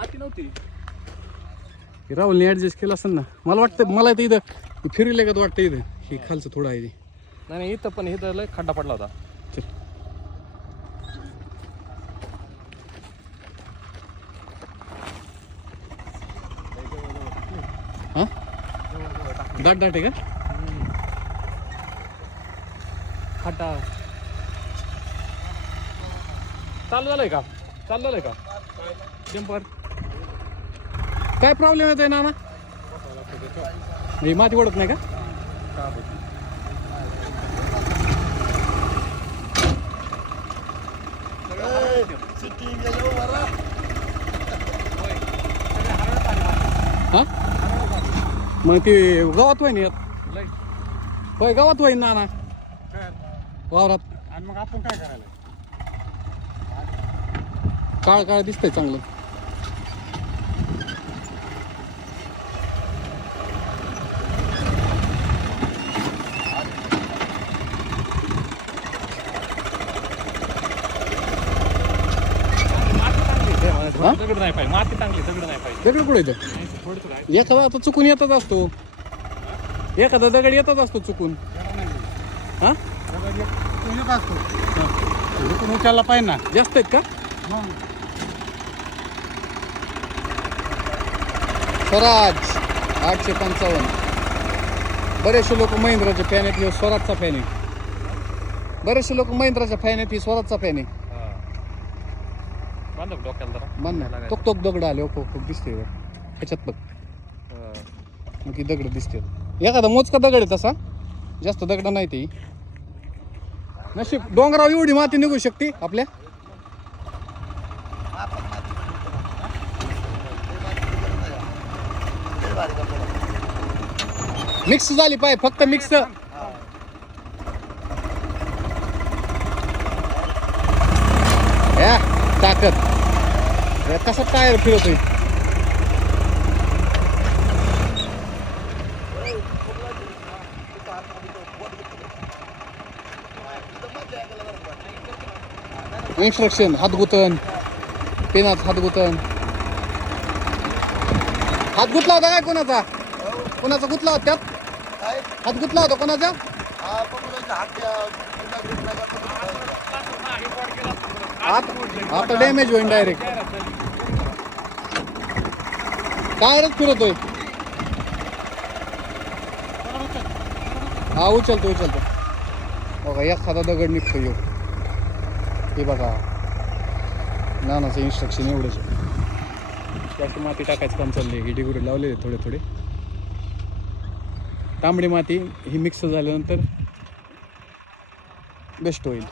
माती नव्हती. राहुलने ऍडजस्ट केलं असेल ना मला वाटतं मला तर इथं फिरले का वाटतं इथं? हे खालचं थोडं आहे. नाही नाही इथं पण इथं लय खड्डा पडला होता. हा? दाट दाट आहे का? खड्डा. चालू झालंय का? चालू झालंय का? जंपर काय प्रॉब्लेम येतोय नाना? ही माती ओढत नाही का? हा? मग ते गावात होईन येत होय गावात होईन नाना. वावरात. आणि मग आपण काय करायला? काळ काळ दिसतंय चांगलं. हा? दगड नाही पाहिजे. माती चांगली दगड नाही पाहिजे. दगड कुठे येतं? एखादा आता चुकून येतच असतो. एखादा दगड येतच असतो चुकून. हा? असतो इकडून उचलला पाहिजे ना. जास्त आहेत का? मग. स्वराज आठशे पंचावन्न. बरेचसे लोक महिंद्राचे फॅन आहेत स्वराजचा फॅन आहे. बरेचसे लोक महिंद्राच्या फॅन आहेत ही स्वराजचा फॅन आहे. बांधव डोक्याला जरा. तोक तोक दगड आले ओपो दिसते ह्याच्यात बघ. हा. मग ती दगड दिसते एखादा मोजका दगड आहे तसा. जास्त दगड नाही ती. नशीब डोंगरावर एवढी माती निघू शकते आपल्या? मिक्स झाली पाय फक्त मिक्स या ताकद या कसा टायर फिरवतोय इन्स्ट्रक्शन हात गुतन पेनात हात गुतन हात गुतला होता काय कोणाचा कोणाचा गुतला होता त्यात हात गुतला होता कोणाचा हात आता डॅमेज होईल डायरेक्ट टायरच फिरतोय? हा उचलतो उचलतो. बघा एखादा दगड निघतो येऊ हे बघा. ना नानाचं इन्स्ट्रक्शन एवढंच. आहे. जास्त माती टाकायचं काम चाललंय. ही डिगुडे लावलेले थोडे थोडे. तांबडी माती ही मिक्स झाल्यानंतर बेस्ट होईल.